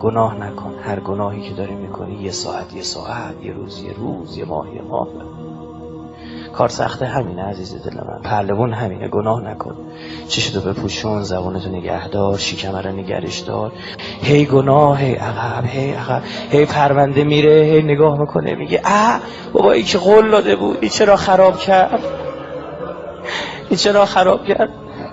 گناه نکن. هر گناهی که داری میکنی یه ساعت، یه روز، یه ماه. کار سخته همینه عزیز دل من، پهلوان همینه. گناه نکن، چشتو بپوشون، زبونتو نگهدار، شکمه رو نگرش دار. هی گناه، هی عقب، هی پرونده میره، هی نگاه میکنه میگه بابا این که قول داده بود، این چرا خراب کرد.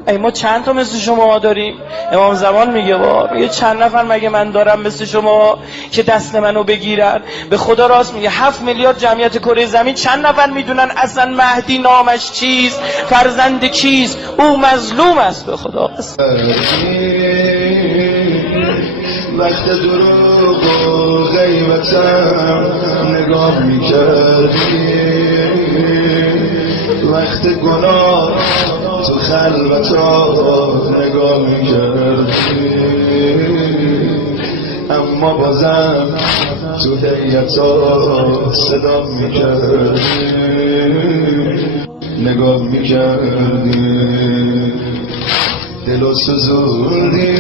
ای ما چند تا مثل شما داریم؟ امام زمان میگه میگه چند نفر مگه من دارم مثل شما که دست منو بگیرن؟ به خدا راست میگه 7 میلیارد جمعیت کره زمین چند نفر میدونن اصلا مهدی نامش چیست، فرزند کیست؟ او مظلوم است. به خدا وقت دروغ و غیبتم نگاه میکردی، وقت گناه تو خلوتا نگاه میکردی، اما بازم تو هیئتا صدا میکردی، نگاه میکردی، دلو سوزوندی.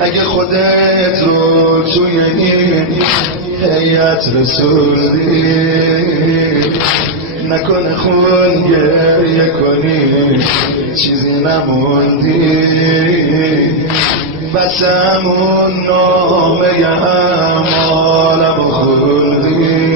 اگه خودت رو توی این هیئت رسوندی، نکنه خون گریه کنی چیزی نموندی، بس همون نامه اعمالمو خوندی،